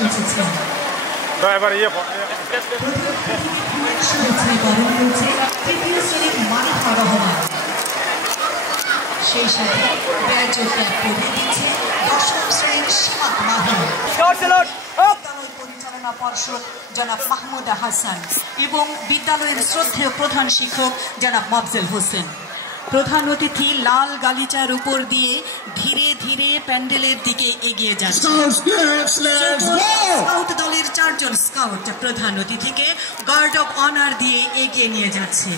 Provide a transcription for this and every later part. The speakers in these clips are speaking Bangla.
পৌঁছেছেন। তৃতীয় শ্রেণীর মানিফা রহমান, সেই সাথে ব্যাজ ও ক্যাপ পরিয়ে দিচ্ছে দশম শ্রেণীর সীমাত মাহি, বিদ্যালয় পরিচালনা পর্ষদ জনাব মাহমুদ হাসান এবং বিদ্যালয়ের শ্রদ্ধেয় প্রধান শিক্ষক জনাব মফজল হোসেন। প্রধান অতিথি লাল গালিচার উপর দিয়ে ধীরে ধীরে প্যান্ডেলের দিকে এগিয়ে যাচ্ছে। স্কাউট দলের 4 জন স্কাউট প্রধান অতিথিকে গার্ড অফ অনার দিয়ে এগিয়ে নিয়ে যাচ্ছে।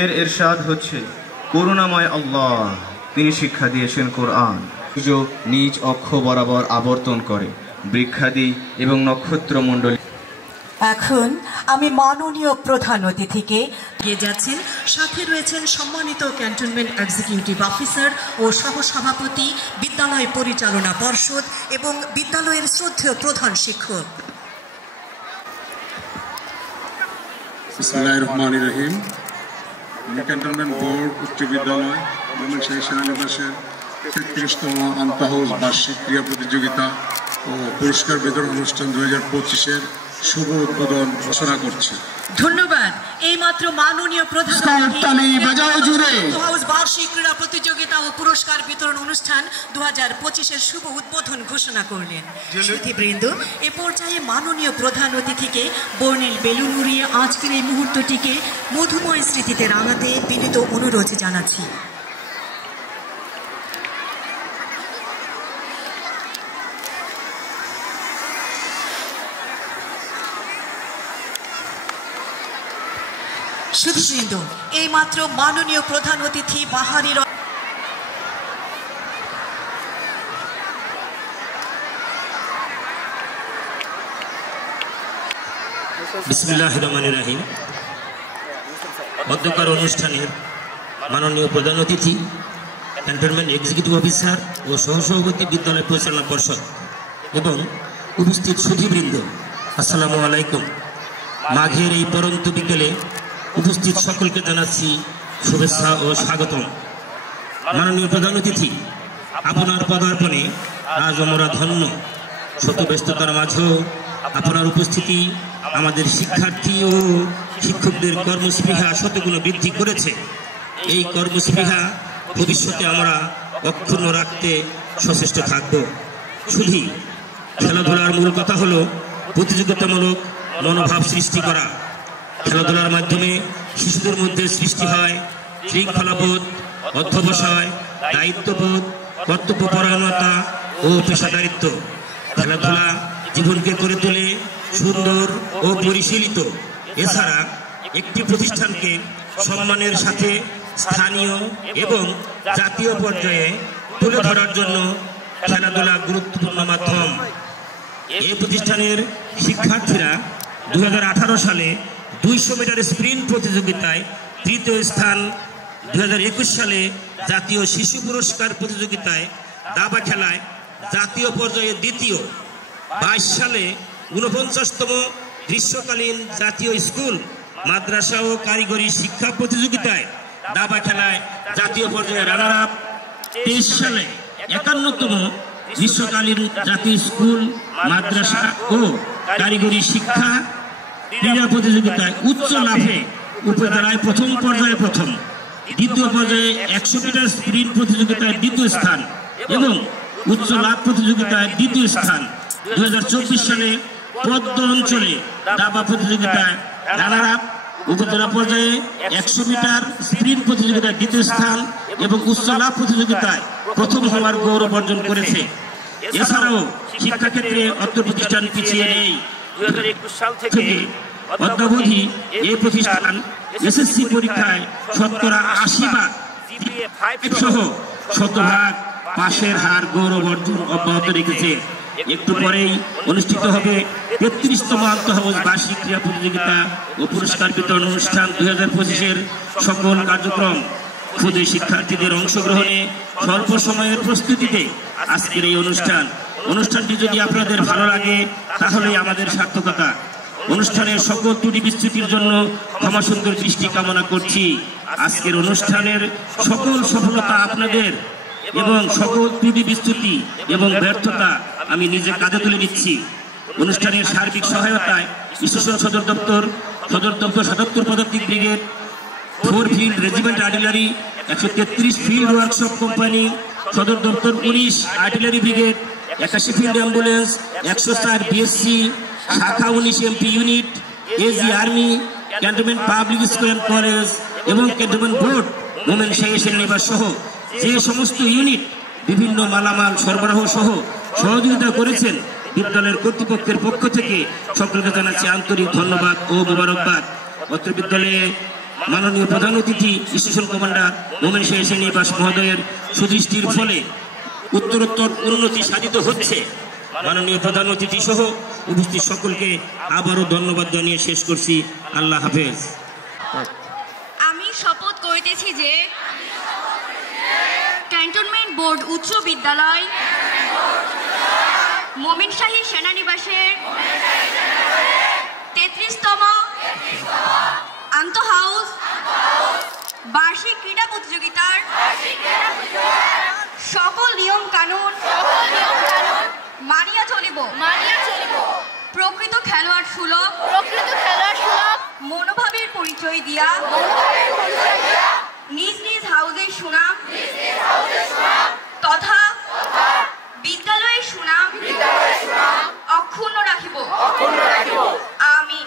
এর ইরশাদ হচ্ছে, করুণাময় আল্লাহ তিনি শিক্ষা দিয়েছেন কোরআন, সূর্য নিজ অক্ষ বরাবর আবর্তন করে, বৃক্ষাদি এবং নক্ষত্রমণ্ডলী। এখন আমি মাননীয় প্রধান অতিথিকে এগিয়ে যাচ্ছেন, সাথে রয়েছেন সম্মানিত ক্যান্টনমেন্ট এক্সিকিউটিভ অফিসার ও সহসভাপতি, বিদ্যালয় পরিচালনা পর্ষদ এবং বিদ্যালয়ের শ্রদ্ধেয় প্রধান শিক্ষক। বিসমিল্লাহির রহমানির রহিম। ক্যান্টনমেন্ট বোর্ড উচ্চ বিদ্যালয় ময়মনসিংহ সেনানিবাসের ৩৩তম আন্তঃহাউস বার্ষিক ক্রীড়া প্রতিযোগিতা ও পুরস্কার বিতরণ অনুষ্ঠান 2025-এর শুভ উদ্বোধন ঘোষণা করছি। ধন্যবাদ। এইমাত্র মাননীয় প্রধান বার্ষিক ক্রীড়া প্রতিযোগিতা ও পুরস্কার বিতরণ অনুষ্ঠান 2025-এর শুভ উদ্বোধন ঘোষণা করলেন। সুধীবৃন্দ, এ পর্যায়ে মাননীয় প্রধান অতিথিকে বর্ণিল বেলুন উড়িয়ে আজকের এই মুহূর্তটিকে মধুময় স্মৃতিতে রাঙাতে বিনীত অনুরোধ জানাচ্ছি। সুধীবৃন্দ, এইমাত্র মাননীয় প্রধান অতিথি বাহারি বিসমিল্লাহির রহমানির রহিম। মধ্যকার অনুষ্ঠানের মাননীয় প্রধান অতিথি, ক্যান্টনমেন্ট এক্সিকিউটিভ অফিসার ও সহসভাপতি, বিদ্যালয় পরিচালনা পর্ষদ এবং উপস্থিত সুধীবৃন্দ, আসসালামু আলাইকুম। মাঘের এই পরন্ত বিকেলে উপস্থিত সকলকে জানাচ্ছি শুভেচ্ছা ও স্বাগতম। মাননীয় প্রধান অতিথি, আপনার পদার্পণে আজ আমরা ধন্য। শত ব্যস্ততার মাঝেও আপনার উপস্থিতি আমাদের শিক্ষার্থী ও শিক্ষকদের কর্মস্পৃহা শতগুণ বৃদ্ধি করেছে। এই কর্মস্পৃহা ভবিষ্যতে আমরা অক্ষুণ্ণ রাখতে সচেষ্ট থাকব। শুধু খেলাধুলার মূল কথা হলো প্রতিযোগিতামূলক মনোভাব সৃষ্টি করা। খেলাধুলার মাধ্যমে শিশুদের মধ্যে সৃষ্টি হয় শৃঙ্খলাবোধ, অধ্যবসায়, দায়িত্ববোধ, কর্তব্যপরায়ণতা ও পেশাদারিত্ব। খেলাধুলা জীবনকে করে তোলে সুন্দর ও পরিশীলিত। এছাড়া একটি প্রতিষ্ঠানকে সম্মানের সাথে স্থানীয় এবং জাতীয় পর্যায়ে তুলে ধরার জন্য খেলাধুলা গুরুত্বপূর্ণ মাধ্যম। এই প্রতিষ্ঠানের শিক্ষার্থীরা 2018 সালে 200 মিটার স্প্রিন্ট প্রতিযোগিতায় 3য় স্থান, 2021 সালে জাতীয় শিশু পুরস্কার প্রতিযোগিতায় দাবা খেলায় জাতীয় পর্যায়ে 2য়, 22 সালে 49তম গ্রীষ্মকালীন জাতীয় স্কুল, মাদ্রাসা ও কারিগরি শিক্ষা প্রতিযোগিতায় দাবা খেলায় জাতীয় পর্যায়ে রানার আপ, 23 সালে 51তম গ্রীষ্মকালীন জাতীয় স্কুল, মাদ্রাসা ও কারিগরি শিক্ষা ক্রীড়া প্রতিযোগিতায় উচ্চ লাভে উপজেলায় প্রথম পর্যায়ে প্রথম, দ্বিতীয় পর্যায়ে 100 মিটার স্প্রিন্ট প্রতিযোগিতায় 2য় স্থান এবং উচ্চ লাভ প্রতিযোগিতায় 2য় স্থান। 2024 সালে পদ্ম অঞ্চলে দাবা প্রতিযোগিতায় রানার আপ, উপজেলা পর্যায়ে 100 মিটার স্প্রিন্ট প্রতিযোগিতায় 2য় স্থান এবং উচ্চ লাভ প্রতিযোগিতায় প্রথম হওয়ার গৌরব অর্জন করেছে। এছাড়াও শিক্ষাক্ষেত্রে অর্থ প্রতিষ্ঠান পিছিয়ে নেই। 2021 সাল থেকে অদ্যাবধি এই প্রতিষ্ঠান এসএসসি পরীক্ষায় 80% সহ শতভাগ পাশের হার গৌরব অর্জন অব্যাহত রেখেছে। একটু পরেই অনুষ্ঠিত হবে 33তম আন্তঃহাউস বার্ষিক ক্রীড়া প্রতিযোগিতা ও পুরস্কার বিতরণ অনুষ্ঠান 2025-এর সকল কার্যক্রম। ক্ষুদে শিক্ষার্থীদের অংশগ্রহণে স্বল্প সময়ের প্রস্তুতিতে আজকের এই অনুষ্ঠানটি যদি আপনাদের ভালো লাগে তাহলে আমাদের সার্থকতা। অনুষ্ঠানের সকল ত্রুটি বিচ্যুতির জন্য ক্ষমা সুন্দর দৃষ্টি কামনা করছি। আজকের অনুষ্ঠানের সকল সফলতা আপনাদের এবং সকল ত্রুটি বিস্তুতি এবং ব্যর্থতা আমি নিজে কাঁধে তুলে নিচ্ছি। অনুষ্ঠানের সার্বিক সহায়তায় স্টেশন সদর দপ্তর ৭৭ পদাতিক brigade, 4 field regiment artillery, 133 field workshop company, সদর দপ্তর 19 artillery brigade, 81 field ambulance, 104 BSc শাখা 19 MP unit, AG army, cantonment public school and college এবং ক্যান্টনমেন্ট বোর্ড মোমেন শাহী সেনানিবাস সহ যে সমস্ত ইউনিট বিভিন্ন মালামাল সরবরাহ সহ সহযোগিতা করেছেন, বিদ্যালয়ের কর্তৃপক্ষের পক্ষ থেকে সকলকে জানাচ্ছি আন্তরিক ধন্যবাদ ও মোবারকবাদ। অত্র বিদ্যালয়ে মাননীয় প্রধান অতিথি স্টেশন কমান্ডার মোমেন শাহী সেনানিবাস মহোদয়ের সুদৃষ্টির ফলে উত্তরোত্তর উন্নতি সাধিত হচ্ছে। মাননীয় প্রধান অতিথি সহ উপস্থিত সকলকে আবারও ধন্যবাদ জানিয়ে শেষ করছি। আল্লাহ হাফেজ। আমি শপথ করিতেছি যে ক্যান্টনমেন্ট বোর্ড উচ্চ বিদ্যালয় মোমেন শাহী সেনানিবাসের 33তম আন্তঃহাউস বার্ষিক ক্রীড়া প্রতিযোগিতার সকল নিয়ম কানুন মানিয়া চলিব। প্রকৃত খেলোয়াড় সুলভ মনোভাবের পরিচয় দিয়া নিজ নিজ হাউসের সুনাম তথা বিদ্যালয়ের সুনাম অক্ষুণ্ণ রাখিব। আমিন।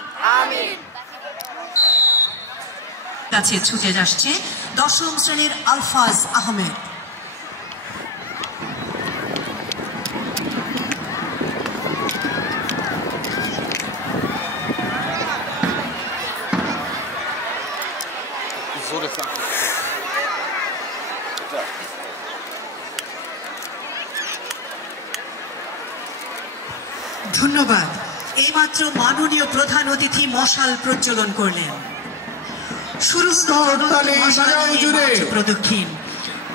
কাছে ছুটে আসছে 10ম শ্রেণীর আলফাজ আহমেদ। ধন্যবাদ। এইমাত্র মাননীয় প্রধান অতিথি মশাল প্রজ্বলন করলেন। শুরু প্রদক্ষিণ।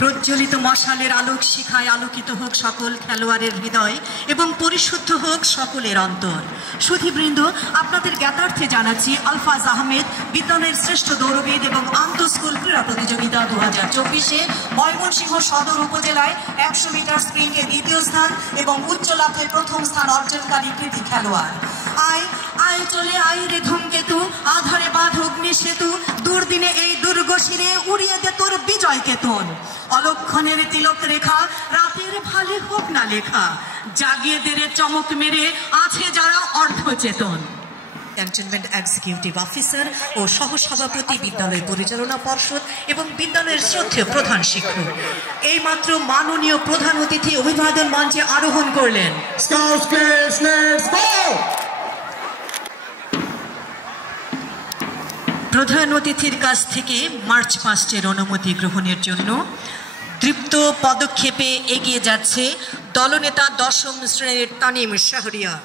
প্রজ্বলিত মশালের আলোক শিখায় আলোকিত হোক সকল খেলোয়াড়ের হৃদয় এবং পরিশুদ্ধ হোক সকলের অন্তর। সুধীবৃন্দ, আপনাদের জ্ঞাতার্থে জানাচ্ছি আলফাজ আহমেদ বিদ্যালয়ের শ্রেষ্ঠ দৌড়বিদ এবং আন্তঃস্কুল ক্রীড়া প্রতিযোগিতা 2024-এ ময়মনসিংহ সদর উপজেলায় 100 মিটার স্প্রিন্টে 2য় স্থান এবং উচ্চ লাফে 1ম স্থান অর্জনকারী কৃতি খেলোয়াড়। আয় চলে আয় রে ধূমকেতু, আধারে বাঁধ অগ্নি সেতু, দুর্দিনে এই দুর্গ শিরে উড়িয়ে দে তোর বিজয় কেতন। অলক্ষণের তিলক রেখা, রাতের ভালে হোক না লেখা, জাগিয়ে দে রে চমক মেরে আছে যারা অর্ধচেতন। ক্যান্টনমেন্ট এক্সিকিউটিভ অফিসার ও সহসভাপতি বিদ্যালয় পরিচালনা পর্ষদ এবং বিদ্যালয়ের শ্রদ্ধেয় প্রধান শিক্ষক এইমাত্র মাননীয় প্রধান অতিথি অভিবাদন মঞ্চে আরোহণ করলেন। প্রধান অতিথির কাছ থেকে মার্চ পাস্টের অনুমতি গ্রহণের জন্য তৃপ্ত পদক্ষেপে এগিয়ে যাচ্ছে দলনেতা 10ম শ্রেণীর তানিম শাহরিয়ার।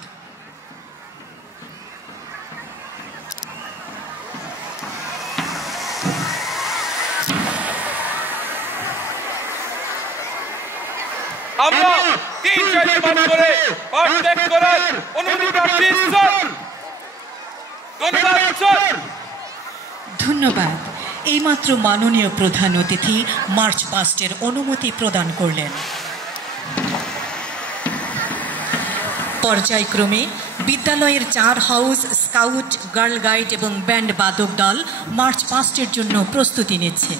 আমরা 3-4 বার করে পাঠ ত্যাগ করার অনুমতি প্রার্থী। ধন্যবাদ। এইমাত্র মাননীয় প্রধান অতিথি মার্চ পাস্টের অনুমতি প্রদান করলেন। পর্যায়ক্রমে বিদ্যালয়ের 4 হাউস, স্কাউট, গার্ল গাইড এবং ব্যান্ড বাদক দল মার্চ পাস্টের জন্য প্রস্তুতি নিচ্ছে।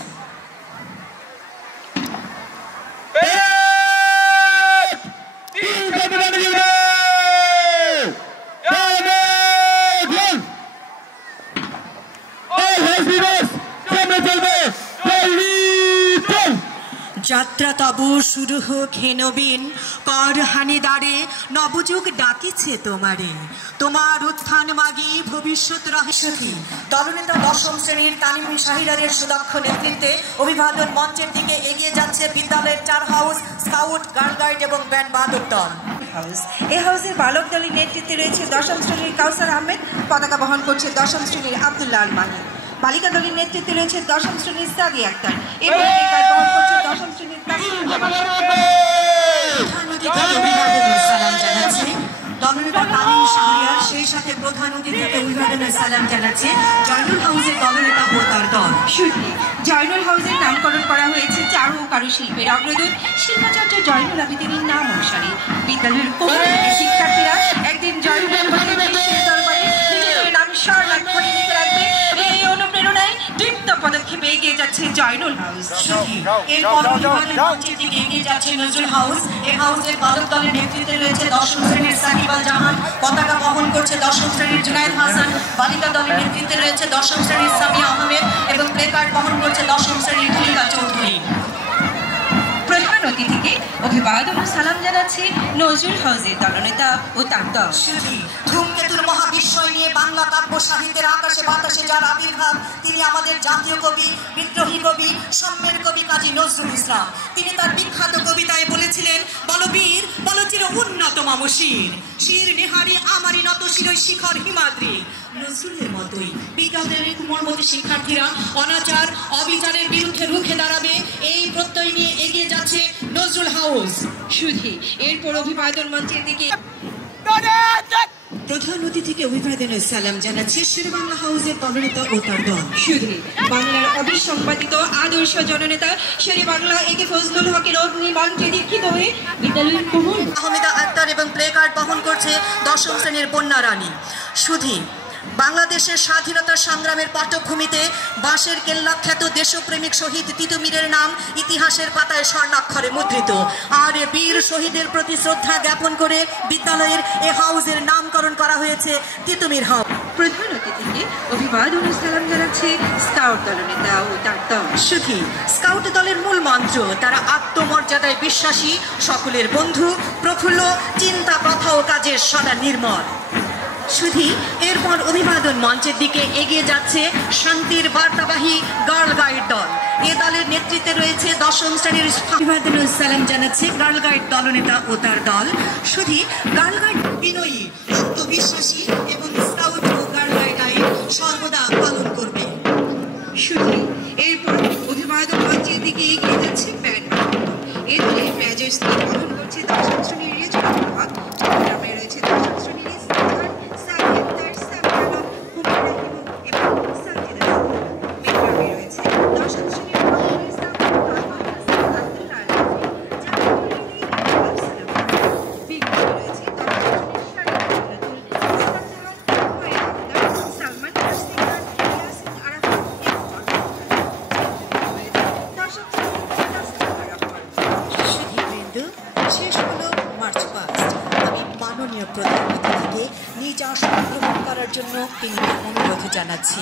যাত্রা তব শুরু হোক হে নবীন, কর হানিদারে নবযুগ ডাকিছে তোমারে, তোমার উত্থান মাগি ভবিষ্যৎ রহস্যী। দলনেতা 10ম শ্রেণীর তানিম শাহরিয়ারের সুদক্ষ নেতৃত্বে অভিবাদন মঞ্চের দিকে এগিয়ে যাচ্ছে বিদ্যালয়ের 4 হাউস, স্কাউট, গার্ল গাইড এবং ব্যান্ড বাদক দল। এই হাউসের বালক দলের নেতৃত্বে রয়েছে 10ম শ্রেণীর কাউসার আহমেদ, পতাকা বহন করছে 10ম শ্রেণীর আব্দুল্লাহ আল মাহি। বালিকা দলের নেতৃত্বে রয়েছে 10ম শ্রেণীর সাদি আক্তার এবং কার বহন করছে 10ম শ্রেণীর দলনেতা তানিম শাহরিয়ার সেই সাথে প্রধান অতিথিকে অভিবাদনের সালাম জানাচ্ছে জয়নুল হাউসের দলনেতা ও তার দল। শুধু জয়নুল হাউসের নামকরণ করা হয়েছে চারু ও কারুশিল্পের অগ্রদূত শিল্পাচার্য জয়নুল আবেদিনের নাম অনুসারে। বিদ্যালয়ের শিক্ষার্থীরা একদিন জয়নুল হাউসের বিশ্বের দরবারে নিজেদের নাম স্বর্ণাক্ষরে লিখে রাখবে। এই অনুপ্রেরণায় দীপ্ত পদক্ষেপে এগিয়ে যাচ্ছে জয়নুল হাউস। এরপর অভিবাদন মঞ্চের দিকে এগিয়ে যাচ্ছে নজরুল হাউস। এই হাউসের বালক দলের নেতৃত্বে রয়েছে 10ম শ্রেণীর সাকিব আল জাহান, পতাকা বহন করছে 10ম শ্রেণীর জুনায়েদ হাসান। বালিকা দলের নেতৃত্বে রয়েছে 10ম শ্রেণীর সামিয়া আহমেদ এবং প্লে কার্ড বহন করছে 10ম শ্রেণীর তুলিকা চৌধুরী। প্রধান অতিথিকে অভিবাদন ও সালাম জানাচ্ছে নজরুল হাউসের দলনেতা ও তার দল। ধূমকেতুর মহাবিস্ময় নিয়ে বাংলা কাব্য সাহিত্যের আকাশে বাতাসে যার আবির্ভাব, তিনি আমাদের জাতীয় কবি, বিদ্রোহী কবি, সম্মের কবি কাজী নজরুল ইসলাম। তিনি তার বিখ্যাত কবিতায় বলেছিলেন, বলবীর বলচির উন্নত মামশির, শির নেহারি আমারি নত শিরই শিখর হিমাদ্রি। নজরুলের মতোই বিদ্যালয়ের কুমলমতি শিক্ষার্থীরা অনাচার অবিচারের বিরুদ্ধে রুখে দাঁড়াবে, এই প্রত্যয় নিয়ে এগিয়ে যাচ্ছে নজরুল হাউস। শুধু এরপর অভিবাদন মঞ্চের দিকে প্রধান অতিথিকে অভিবাদনের সালাম জানাচ্ছে শেরেবাংলা হাউসের দলনেতা ও তার দল। শুধু বাংলার অবিসংবাদিত আদর্শ জননেতা শেরেবাংলা একে ফজলুল হকের অগ্নি মন্ত্রে দীক্ষিত হয়ে বিদ্যালয়ের কুমুল আহমেদা আক্তার এবং প্লে কার্ড বহন করছে 10ম শ্রেণীর বন্যা রানী। শুধু বাংলাদেশের স্বাধীনতা সংগ্রামের পটভূমিতে বাঁশের কেল্লাখ্যাত দেশপ্রেমিক শহীদ তিতুমীরের নাম ইতিহাসের পাতায় স্বর্ণাক্ষরে মুদ্রিত। আর বীর শহীদের প্রতি শ্রদ্ধা জ্ঞাপন করে বিদ্যালয়ের এ হাউসের নামকরণ করা হয়েছে তিতুমীর হাউস। প্রধান অতিথিকে অভিবাদন ও সালাম জানাচ্ছে স্কাউট দলনেতা ও তার দল। শুধু স্কাউট দলের মূল মন্ত্র, তারা আত্মমর্যাদায় বিশ্বাসী, সকলের বন্ধু, প্রফুল্ল, চিন্তা কথা ও কাজের সদা নির্মল। শুধু এরপর অভিবাদন মঞ্চের দিকে এগিয়ে যাচ্ছে শান্তির বার্তাবাহী গার্ল গাইড দল। এ দলের নেতৃত্বে রয়েছে 10ম শ্রেণীর অভিবাদন সালাম জানাচ্ছে গার্ল গাইড দলনেতা ও তার দল। শুধু গার্ল গাইড বিনয়ী, আত্মবিশ্বাসী এবং স্কাউট ও গার্ল গাইড আইন সর্বদা পালন করবে। শুধু এরপর অভিবাদন মঞ্চের দিকে এগিয়ে যাচ্ছে ব্যান্ড। এ দলে ব্যাজের স্থান গ্রহণ করছে 10ম শ্রেণীর রেজওয়ান হক, গ্রামে রয়েছে 10ম শ্রেণীর প্রধানমন্ত্রীকে নিজ আসন গ্রহণ করার জন্য তিনি অনুরোধ জানাচ্ছি।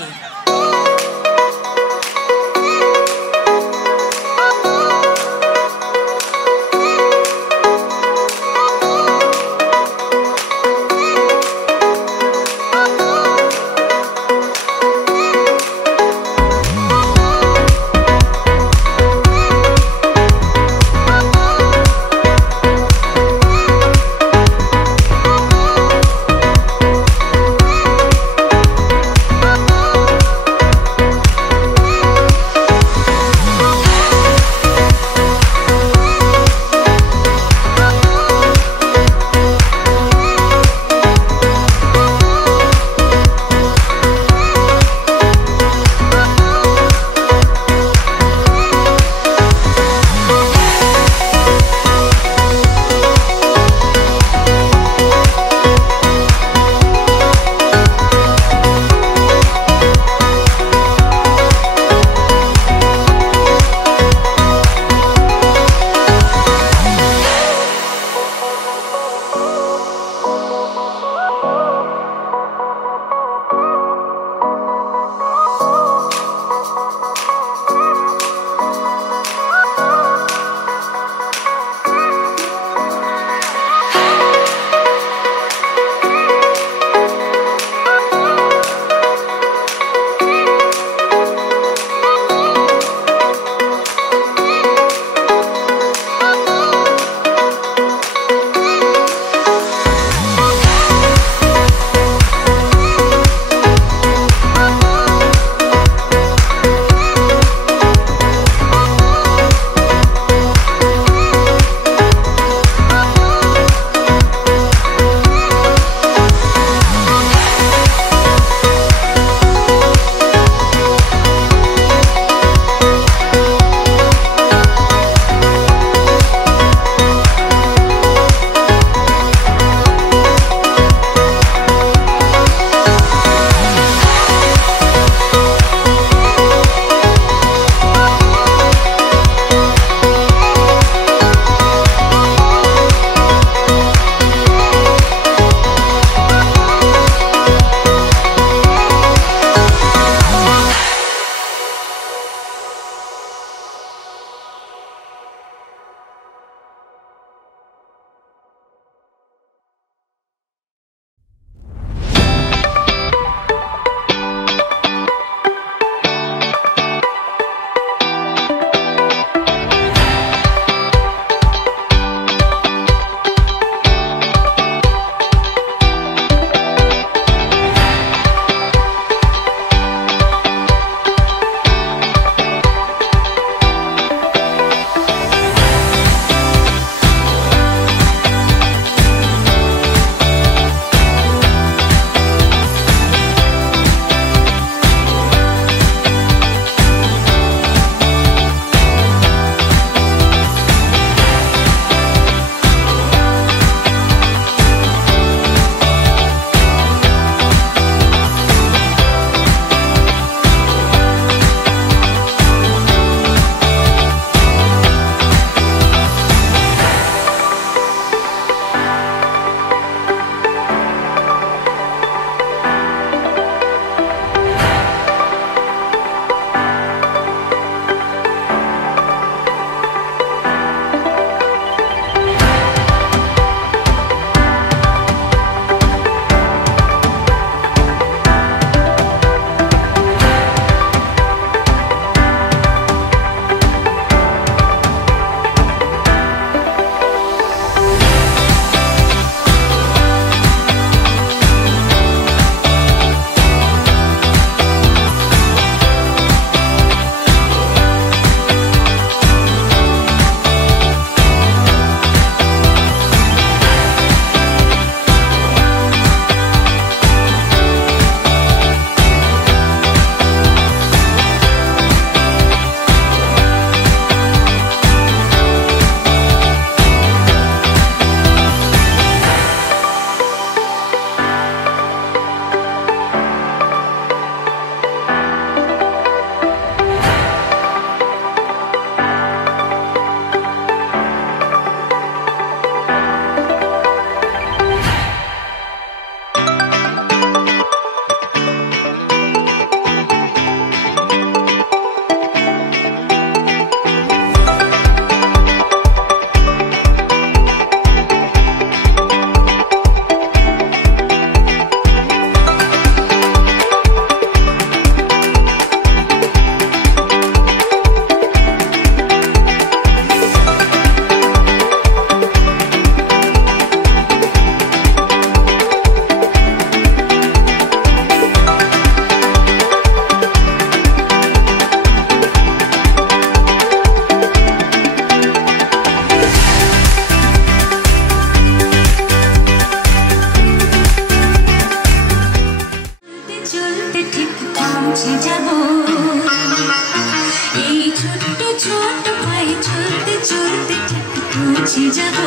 পৌঁছে যাব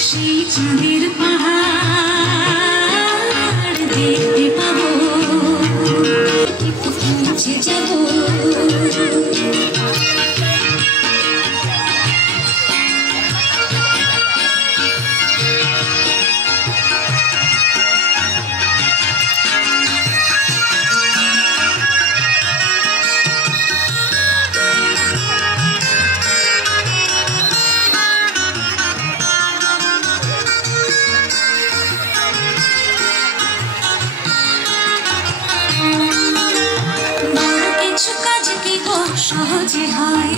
সেই চাঁদের পাহাড় দেখতে পাবো পৌঁছে যাব সহজে হয়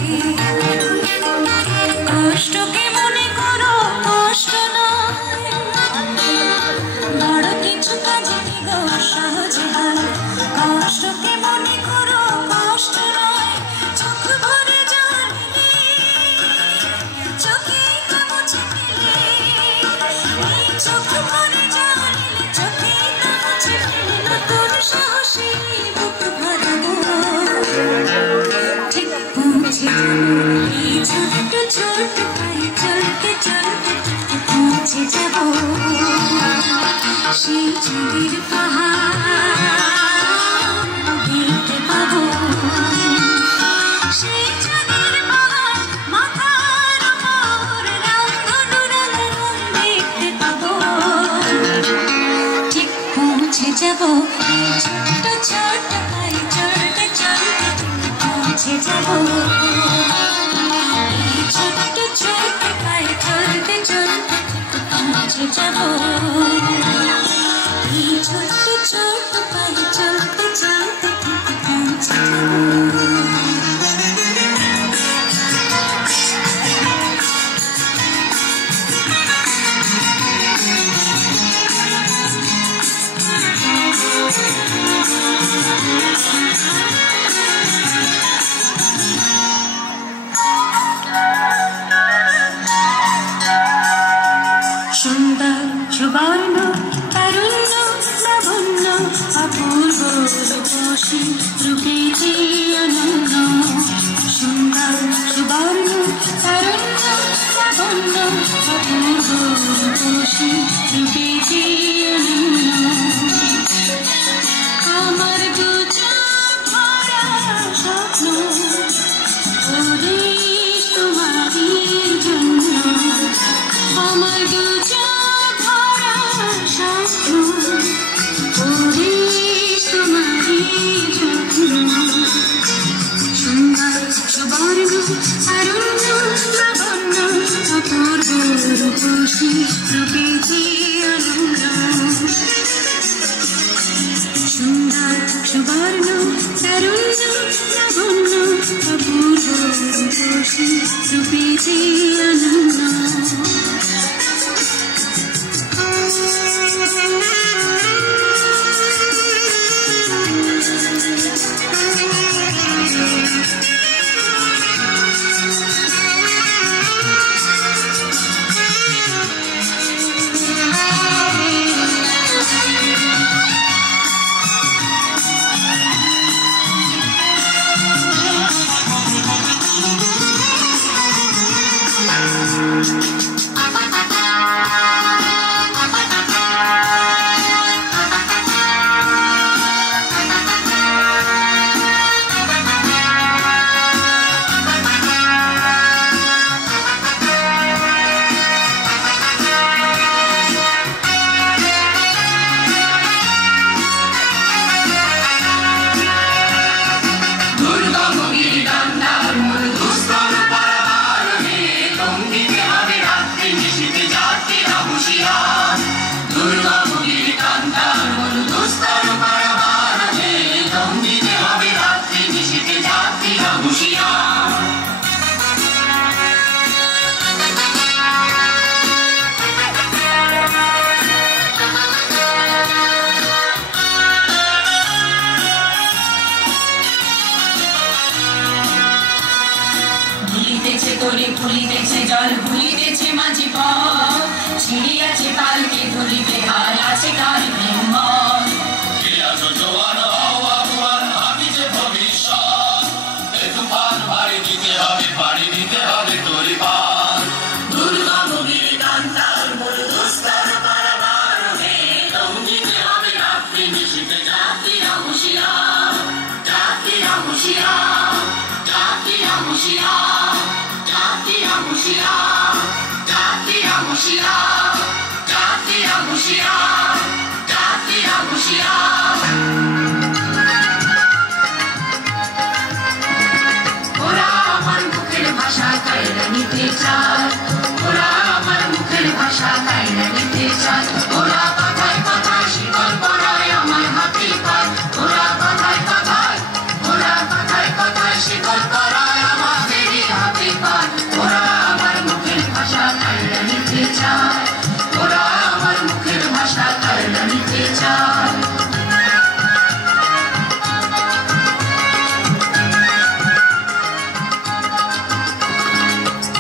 কষ্টকে মনে করো কষ্ট নয় বড় কিছু কাজে কি গো সহজে হয় কষ্টকে মনে করো কষ্ট নয় চোখ ভরে জলে চোখে মুছে ফেলে এই চোখ ভরে জলে চোখে মুছে ফেলে নতুন সাহসী বুক ভরাবো ছোট ছোট পায়ে চলতে চলতে পৌঁছে যাব সেই চাঁদের পাহাড় দেখতে পাবো সেই চাঁদের পাহাড় মাথার উপর রামধনু রাঙানো দেখতে পাবো ঠিক পৌঁছে যাব ছোট ছোট পায়ে চলতে চলতে পৌঁছে যাব ছোট ছোট পায়ে চলতে চলতে পৌঁছে যাব ছোট ছোট পায়ে চলতে চলতে পৌঁছে যাব সুন্দর সুবর্ণ তারুণ্য লাবণ্য অপূর্ব রূপসী রূপে যে অনন্য সুন্দর সুবর্ণ তারুণ্য লাবণ্য অপূর্ব রূপসী রূপে যে অনন্য আমার দু চোখ ভরা স্বপ্ন ওদেশ তোমারই জন্য আমার দু চোখ ভরা স্বপ্ন ওদেশ তোমারই জন্য সুন্দর সুবর্ণ তারুণ্য লাবণ্য অপূর্ব রূপসী রূপে যে অনন্য সুন্দর সুবর্ণ তারুণ্য লাবণ্য অপূর্ব রূপসী রূপে যে অনন্য ভুলিতেছে জল ভুলিতেছে মাঝি পথ ছিড়িয়াছে পালকে ধরিবে হার আছে কার হিম্মত জোয়ার হাওয়া তুয়ার ভাবি যে ভবিষ্যৎ এ তুফান ভারী দিতে হবে পাড়ি দিতে হবে তরি পার হুঁশিয়ার যাত্রীরা হুঁশিয়ার ওরা আমার মুখের ভাষা কায়রা নিতে চায় ওরা আমার মুখের ভাষা কায়রা নিতে চায় ওরা কথায় কথায় শিকল পরায় আমার হাতে পায় ওরা কথায় কথায় শিকল পরায় আমাদেরই হাতে পায় ওরা আমার মুখের ভাষা কায়রা নিতে চায় ওরা আমার মুখের ভাষা কায়রা নিতে চায়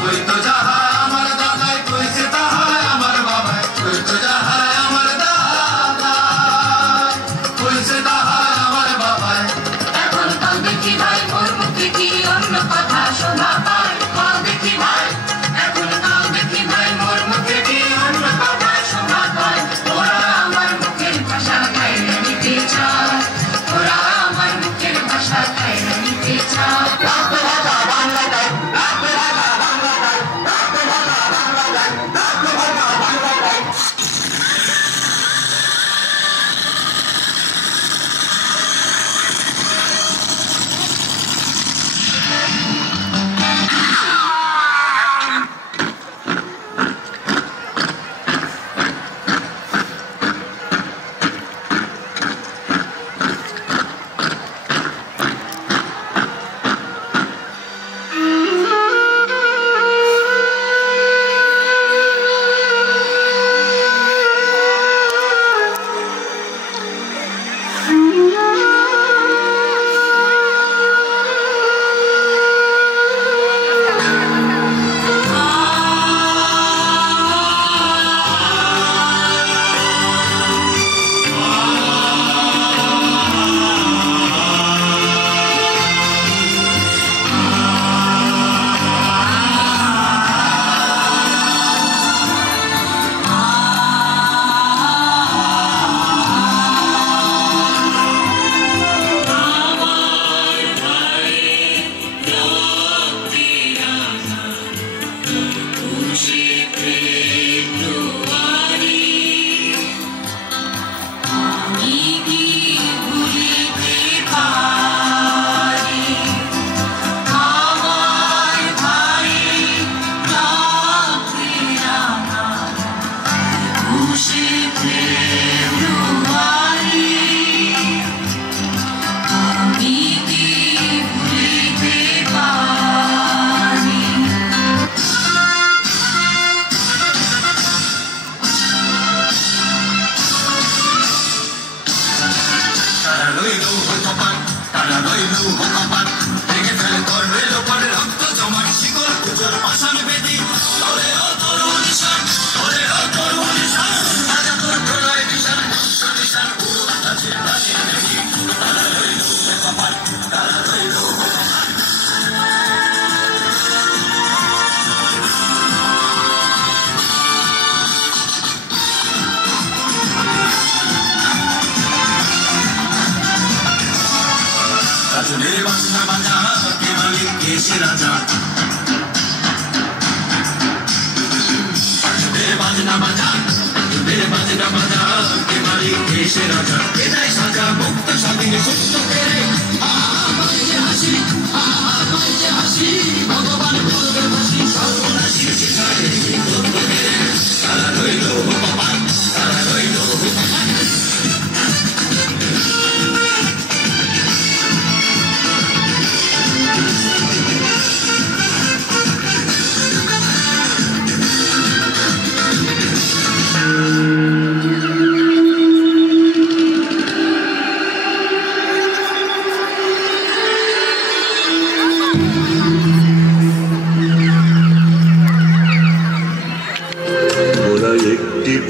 ওই তো যাহা আমার দাদাই কইছে তাহাই আমার বাবাই ওই তো যাহা আমার দাদাই কইছে তাহাই আমার বাবাই এখন কাল দেখি ভাই মোর মুখে কি অন্য কথা শোভা পায় কাল দেখি ভাই এখন কাল দেখি ভাই মোর মুখে কি অন্য কথা শোভা পায় ওরা আমার মুখের ভাষা কায়রা নিতে চায় ওরা আমার মুখের ভাষা কায়রা নিতে চায়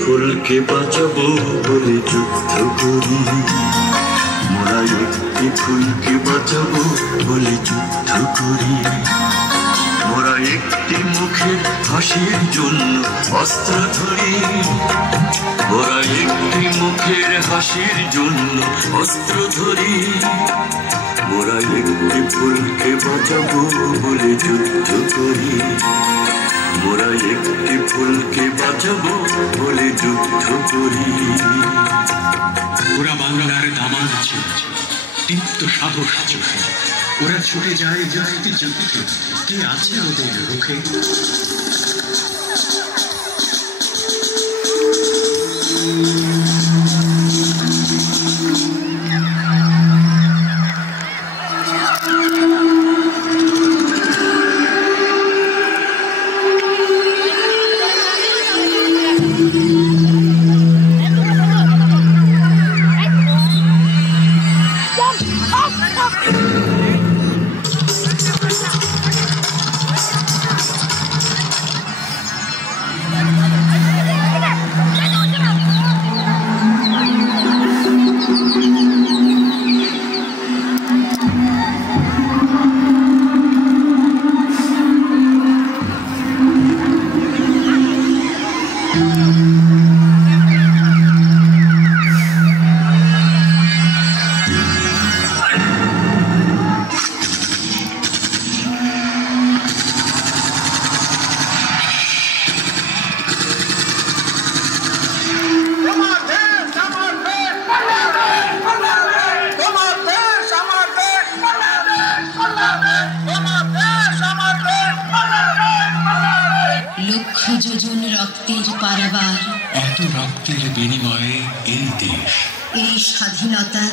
ফুলকে বাঁচাবো বলে যুদ্ধ করি মোরা একটি ফুলকে বাঁচাবো বলে যুদ্ধ করি মোরা একটি মুখের হাসির জন্য অস্ত্র ধরি মোরা একটি মুখের হাসির জন্য অস্ত্র ধরি মোরা একটি ফুলকে বাঁচাবো বলে যুদ্ধ করি মোরা একটি ফুলকে বাঁচাবো বলে যুদ্ধ করি। ওরা বাংলার দামাল ছিল, দীপ্ত সাহস ছিল। ওরা ছুটে যায় যুক্তি যুক্তি, কে আছে ওদের রুখে? যোজন রক্তের পারাবার, এত রক্তের বিনিময়ে এই দেশ, এই স্বাধীনতা,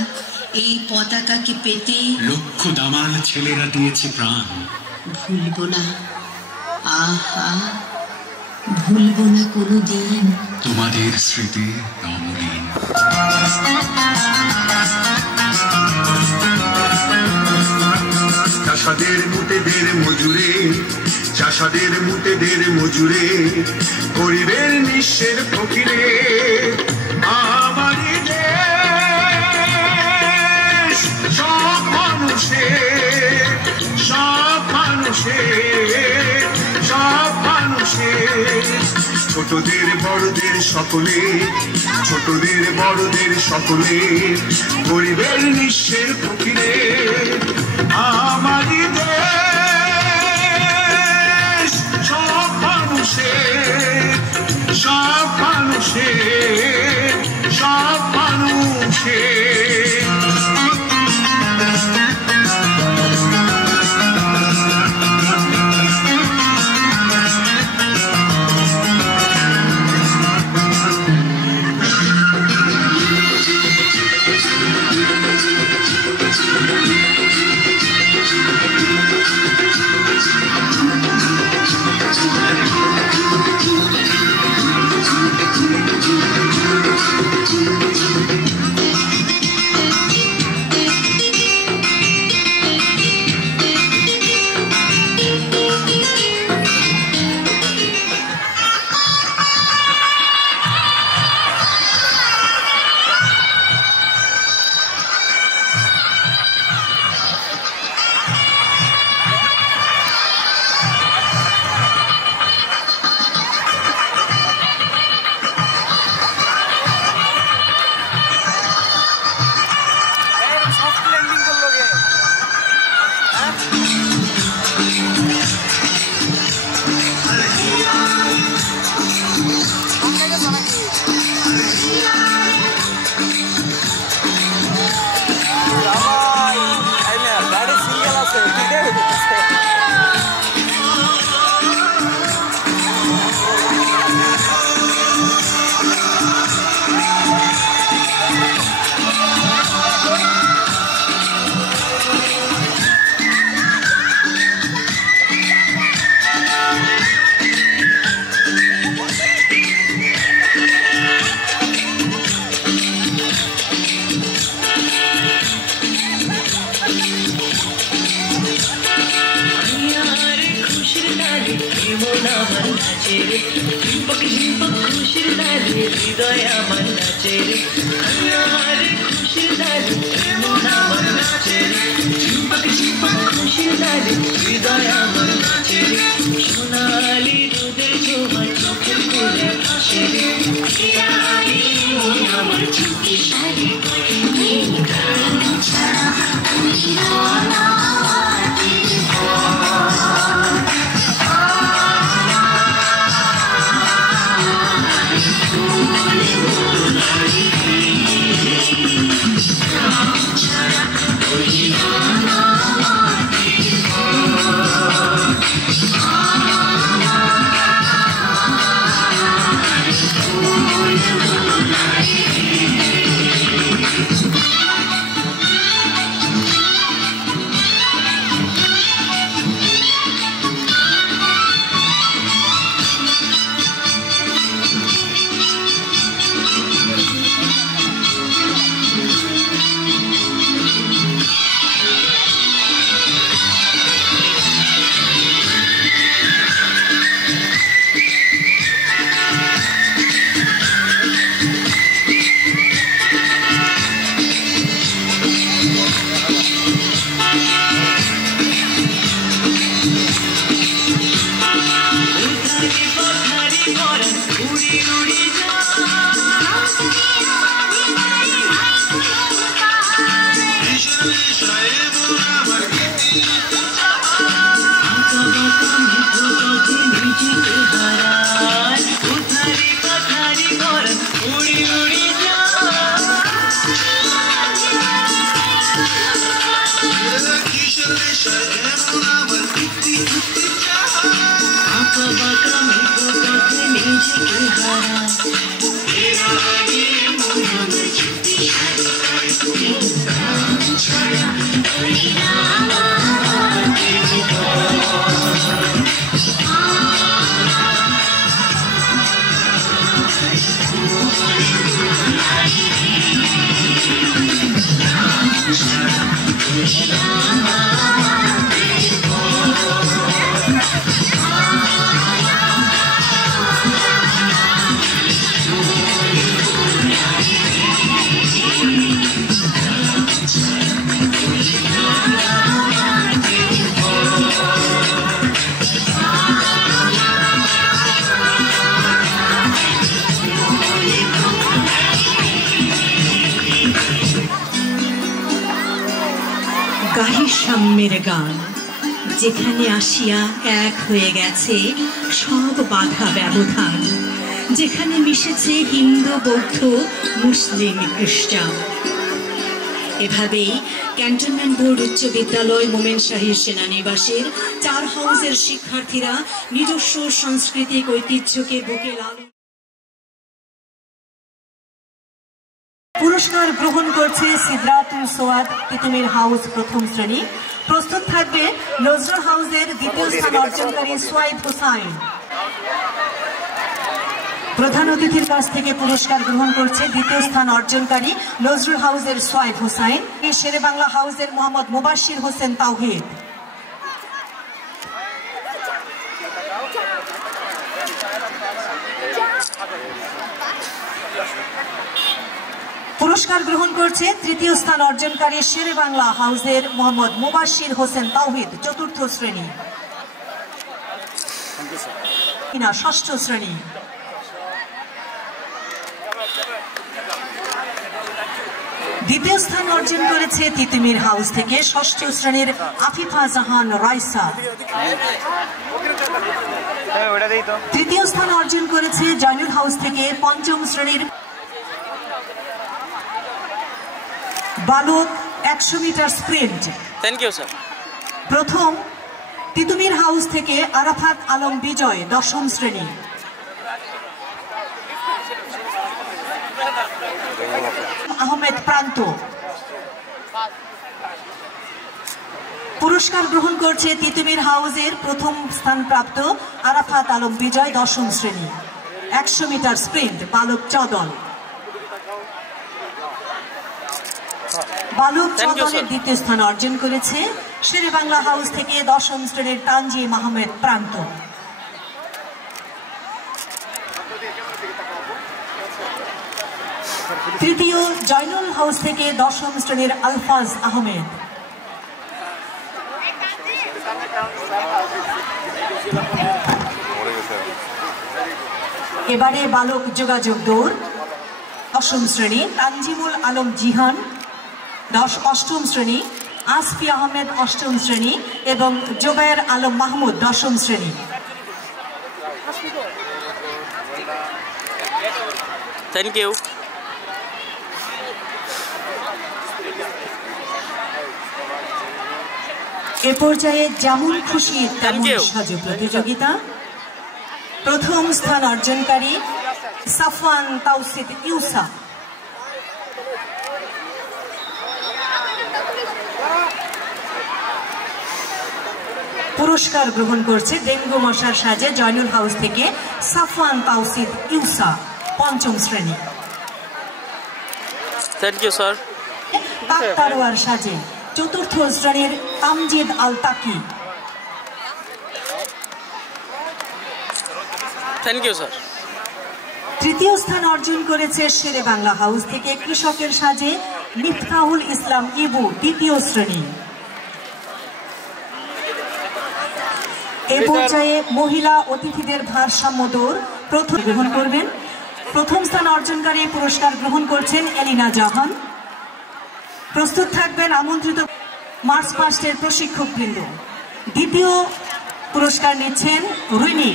এই পতাকাকে পেতে লক্ষ দামাল ছেলেরা দিয়েছে প্রাণ। ভুলব না, আহা ভুলব না কোনোদিন তোমাদের স্মৃতি অমলিন। চাষাদের মুটেদের মজুরে, চাষাদের মুটেদের মজুরে, গরিবের নিঃস্বের ফকিরে আমারই দেশ। সব মানুষের, সব মানুষের, সব মানুষের, ছোটদের বড়দের সকলে, ছোটদের বড়দের সকলে, গরিবের নিঃস্বের ফকিরে আমারই দেশ। সব মানুষের, সব মানুষের, সব মানুষের। সাম্যের গান যেখানে আসিয়া এক হয়ে গেছে সব বাধা ব্যবধান, যেখানে মিশেছে হিন্দু বৌদ্ধ মুসলিম খ্রিস্টান। এভাবেই ক্যান্টনমেন্ট বোর্ড উচ্চ বিদ্যালয় মোমেন শাহীর সেনানিবাসের 4 হাউসের শিক্ষার্থীরা নিজস্ব সাংস্কৃতিক ঐতিহ্যকে বুকে লালন। পুরস্কার গ্রহণ করছে সিদরাতুল সোয়াদ তিতুমির হাউস প্রথম শ্রেণী। প্রস্তুত থাকবে নজরুল হাউসের দ্বিতীয় স্থান অর্জনকারী সোয়াইদ হোসাইন। প্রধান অতিথির কাছ থেকে পুরস্কার গ্রহণ করছে দ্বিতীয় স্থান অর্জনকারী নজরুল হাউসের সোয়াইদ হোসাইন। শেরে বাংলা হাউসের মোহাম্মদ মুবাশির হোসেন তাওহিদ। পুরস্কার গ্রহণ করছে তৃতীয় স্থান অর্জনকারী শেরে বাংলা হাউসের মোহাম্মদ মুবাশির হোসেন তাওহিদ, চতুর্থ শ্রেণী না ষষ্ঠ শ্রেণী। দ্বিতীয় স্থান অর্জন করেছে তিতুমির হাউস থেকে ষষ্ঠ শ্রেণীর আফিফা জাহান রাইসা। তৃতীয় স্থান অর্জন করেছে জয়নুল হাউস থেকে পঞ্চম শ্রেণীর বালক 100 metre sprint. Thank you sir. প্রথম তিতুমির হাউস থেকে আরাফাত আলম বিজয়, দশম শ্রেণী। আহমেদ প্রান্ত। পুরস্কার গ্রহণ করছে তিতুমির হাউসের প্রথম স্থানপ্রাপ্ত আরাফাত আলম বিজয়, দশম শ্রেণী, 100 মিটার স্প্রিন্ট বালক চদল। বালক চদলের দ্বিতীয় স্থান অর্জন করেছে শেরে বাংলা হাউস থেকে দশম শ্রেণীর তানজিম আহমেদ প্রান্ত। তৃতীয় জয়নুল হাউস থেকে দশম শ্রেণীর আলফাজ আহমেদ। এবারে বালক যোগাযোগ দৌড়, দশম শ্রেণী তানজিমুল আলম জিহান, অষ্টম শ্রেণী আসফি আহমেদ, অষ্টম শ্রেণী এবং জোবায়ের আলম মাহমুদ, দশম শ্রেণী। Thank you. এ পর্যায়ে যেমন খুশি তেমন সাজো প্রতিযোগিতা। প্রথম স্থান অর্জনকারী সাফওয়ান তাওসিদ ইউসা। পুরস্কার গ্রহণ করছে ডেঙ্গু মশার সাজে জয়নুল হাউস থেকে সাফওয়ান তাওসিদ ইউসা, পঞ্চম শ্রেণী। Thank you sir. তারওয়ার সাজে চতুর্থ শ্রেণীর Tamjid Al Taki. Thank you sir. তৃতীয় স্থান অর্জন করেছে শেরে বাংলা হাউস থেকে কৃষকের সাজে মিফতাহুল ইসলাম ইবু, দ্বিতীয় শ্রেণী। এ পর্যায়ে মহিলা অতিথিদের ভারসাম্য দৌড় প্রথম গ্রহণ করবেন। প্রথম স্থান অর্জনকারী পুরস্কার গ্রহণ করছেন এলিনা জাহান। প্রস্তুত থাকবেন আমন্ত্রিত মার্চ পাস্টের প্রশিক্ষক বৃন্দ। দ্বিতীয় পুরস্কার নিচ্ছেন রুইনি।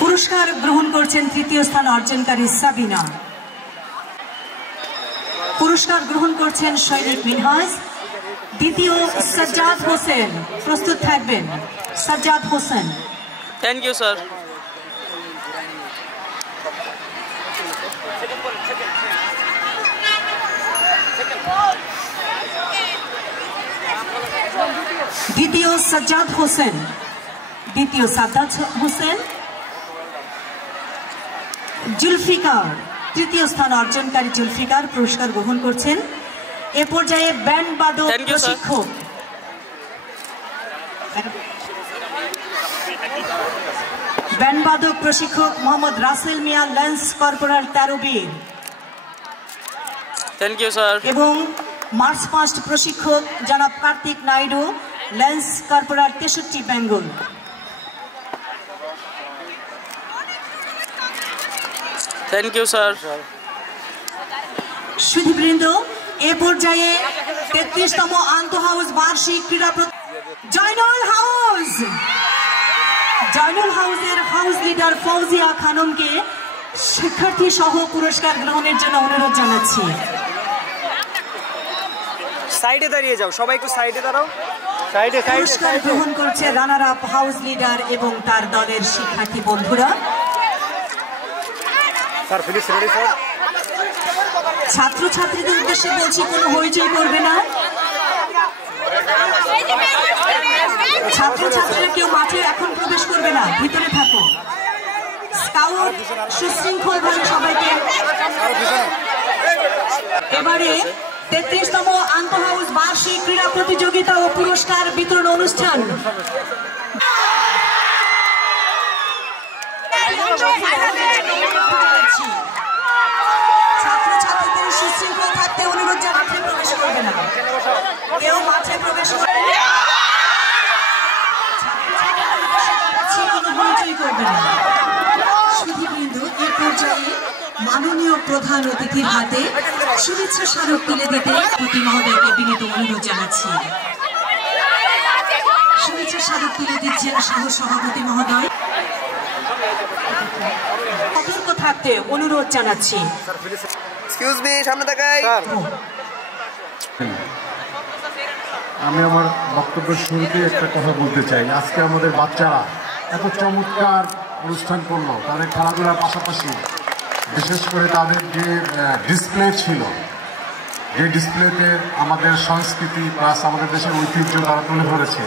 পুরস্কার গ্রহণ করছেন তৃতীয় স্থান অর্জনকারী সাবিনা। পুরস্কার গ্রহণ করছেন সৈনিক মিনহাজ। দ্বিতীয় সাজ্জাদ হোসেন, প্রস্তুত থাকবেন Sajjad Hossain. Thank you sir. দ্বিতীয় সাজ্জাদ হোসেন, দ্বিতীয় সাজ্জাদ হোসেন। জুলফিকার, তৃতীয় স্থান অর্জনকারী জুলফিকার পুরস্কার গ্রহণ করছেন। এ পর্যায়ে ব্যান্ড বাদক প্রশিক্ষক মোহাম্মদ রাসেল মিয়া, ল্যান্স কর্পোরাল 13 বীর। Thank you sir. এবং মার্চ পাস্ট প্রশিক্ষক জনাব Kartik Naidu, lance corporal 63 Bengal. Thank you sir. সুধীবৃন্দ, এ পর্যায়ে 33তম আন্তঃহাউস বার্ষিক ক্রীড়া জয়নুল হাউসের হাউস লিডার ফৌজিয়া খানমকে শিক্ষার্থী সহ পুরস্কার গ্রহণের জন্য অনুরোধ জানাচ্ছি। সাইডে দাঁড়িয়ে যাও, সবাই একটু সাইডে দাঁড়াও। পুরস্কার গ্রহণ করছে রানার আপ হাউস লিডার এবং তার দলের শিক্ষার্থী বন্ধুরা। ছাত্রছাত্রীদের উদ্দেশ্যে বলছি, কোনো হইচই করবে না। ছাত্রছাত্রীরা কেউ মাঠে এখন প্রবেশ করবে না, ভিতরে থাকো। স্কাউট সুশৃঙ্খলভাবে সবাইকে। এবারে 33তম আন্তঃহাউস বার্ষিক ক্রীড়া প্রতিযোগিতা ও পুরস্কার বিতরণ অনুষ্ঠান। ছাত্রছাত্রীদের সুশৃঙ্খল থাকতে অনুরোধ, মাঠে প্রবেশ করবে না, কেউ মাঠে প্রবেশ করবে না, কোনো হইচই করবে না। সুধীবৃন্দ, এ পর্যায়ে মাননীয় প্রধান অতিথির হাতে শুভেচ্ছা স্মারক তুলে দিতে প্রতি মহোদয়কে বিনীত অনুরোধ জানাচ্ছি। শুভেচ্ছা স্মারক তুলে দিচ্ছেন সহ সভাপতি মহোদয়। সতর্ক থাকতে অনুরোধ জানাচ্ছি। আমি আমার বক্তব্যের শুরুতে একটা কথা বলতে চাই। আজকে আমাদের বাচ্চারা এত চমৎকার অনুষ্ঠান করলো, তাদের খেলাধুলার পাশাপাশি বিশেষ করে তাদের যে ডিসপ্লে ছিল, যে ডিসপ্লেতে আমাদের সংস্কৃতি প্লাস আমাদের দেশের ঐতিহ্য তারা তুলে ধরেছে,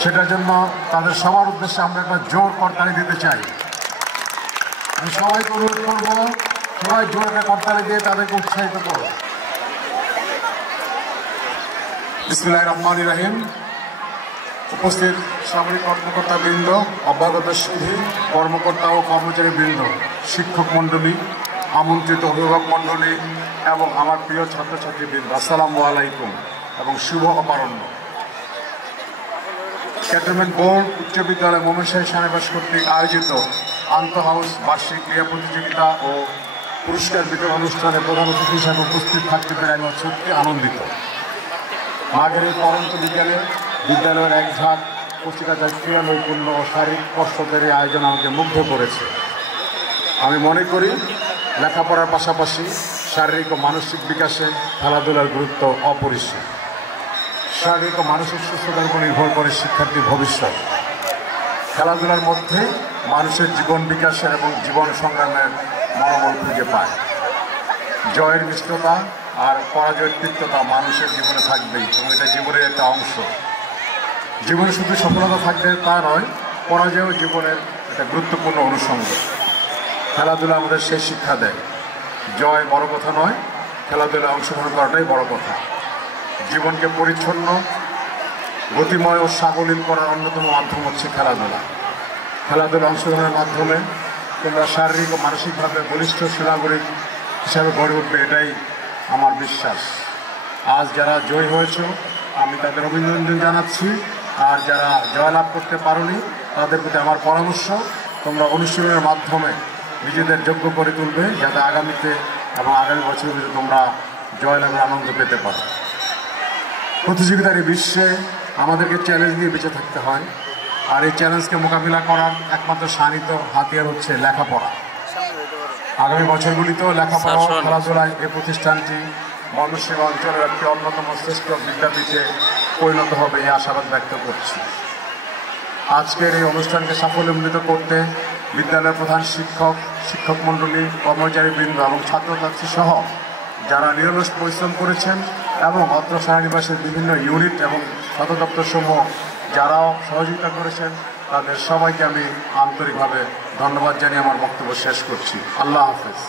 সেটার জন্য তাদের সবার উদ্দেশ্যে আমরা একটা জোর করতালি দিতে চাই। আমি সবাইকে অনুরোধ করবো, সবাই জোর একটা করতালি দিয়ে তাদেরকে উৎসাহিত করো। বিসমিল্লাহির রহমানির রহিম। উপস্থিত সামরিক কর্মকর্তা বৃন্দ, অভ্যাগত সুধী, কর্মকর্তা ও কর্মচারী বৃন্দ, শিক্ষক মণ্ডলী, আমন্ত্রিত অভিভাবক মণ্ডলী এবং আমার প্রিয় ছাত্রছাত্রী বৃন্দ, আসসালামু আলাইকুম এবং শুভ অপরাহ্ন। ক্যান্টনমেন্ট বোর্ড উচ্চ বিদ্যালয় ময়মনসিংহ সেনানিবাস কর্তৃক আয়োজিত আন্তঃহাউস বার্ষিক ক্রীড়া প্রতিযোগিতা ও পুরস্কার বিতরণ অনুষ্ঠানে প্রধান অতিথি হিসাবে উপস্থিত থাকতে পেরে আমি সত্যি আনন্দিত। মাঘের এই পরন্ত বিকেলে বিদ্যালয়ের এক ঝাঁক পুস্তিকাচার্যীয় নৈপুণ্য ও শারীরিক কসরতের এই আয়োজন আমাকে মুগ্ধ করেছে। আমি মনে করি লেখাপড়ার পাশাপাশি শারীরিক ও মানসিক বিকাশে খেলাধুলার গুরুত্ব অপরিসীম। শারীরিক ও মানসিক সুস্থতার উপর নির্ভর করে শিক্ষার্থীর ভবিষ্যৎ। খেলাধুলার মধ্যে মানুষের জীবন বিকাশের এবং জীবন সংগ্রামের মনোবল খুঁজে পায়। জয়ের মিষ্টতা আর পরাজয়ের তিক্ততা মানুষের জীবনে থাকবেই এবং এটা জীবনের একটা অংশ। জীবনে শুধু সফলতা থাকবে তা নয়, পরাজয়ও জীবনের একটা গুরুত্বপূর্ণ অনুষঙ্গ। খেলাধুলা আমাদের সেই শিক্ষা দেয়, জয় বড় কথা নয়, খেলাধুলায় অংশগ্রহণ করাটাই বড় কথা। জীবনকে পরিচ্ছন্ন, গতিময় ও সাবলীল করার অন্যতম মাধ্যম হচ্ছে খেলাধুলা। খেলাধুলা অংশগ্রহণের মাধ্যমে তোমরা শারীরিক ও মানসিকভাবে বলিষ্ঠ সুনাগরিক হিসাবে গড়ে উঠবে, এটাই আমার বিশ্বাস। আজ যারা জয়ী হয়েছ আমি তাদের অভিনন্দন জানাচ্ছি, আর যারা জয়লাভ করতে পারোনি তাদের প্রতি আমার পরামর্শ, তোমরা অনুশীলনের মাধ্যমে নিজেদের যোগ্য করে তুলবে, যাতে আগামীতে এবং আগামী বছরগুলিতে তোমরা জয়লাভের আনন্দ পেতে পারো। প্রতিযোগিতার এই বিশ্বে আমাদেরকে চ্যালেঞ্জ নিয়ে বেঁচে থাকতে হয়, আর এই চ্যালেঞ্জকে মোকাবিলা করার একমাত্র শানিত হাতিয়ার হচ্ছে লেখাপড়া। আগামী বছরগুলিতেও লেখাপড়া খেলাধুলায় এই প্রতিষ্ঠানটি ময়মনসিংহ অঞ্চলের একটি অন্যতম শ্রেষ্ঠ বিদ্যাপীঠে পরিণত হবে এই আশাবাদ ব্যক্ত করছি। আজকের এই অনুষ্ঠানকে সাফল্যমণ্ডিত করতে বিদ্যালয়ের প্রধান শিক্ষক, শিক্ষক মণ্ডলী, কর্মচারীবৃন্দ এবং ছাত্রছাত্রী সহ যারা নিরলস পরিশ্রম করেছেন এবং অত্র সেনানিবাসের বিভিন্ন ইউনিট এবং সদর দপ্তর সমূহ যারাও সহযোগিতা করেছেন তাদের সবাইকে আমি আন্তরিকভাবে ধন্যবাদ জানিয়ে আমার বক্তব্য শেষ করছি। আল্লাহ হাফেজ।